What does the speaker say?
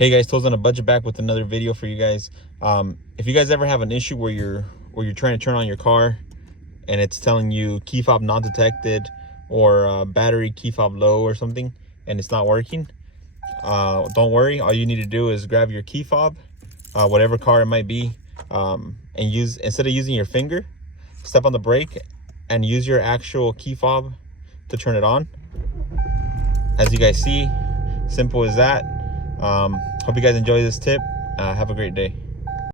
Hey guys, Toes on a Budget back with another video for you guys. If you guys ever have an issue where you're trying to turn on your car and it's telling you key fob not detected or battery key fob low or something and it's not working, don't worry. All you need to do is grab your key fob, whatever car it might be, and instead of using your finger, step on the brake and use your actual key fob to turn it on. As you guys see, simple as that. Hope you guys enjoy this tip. Have a great day.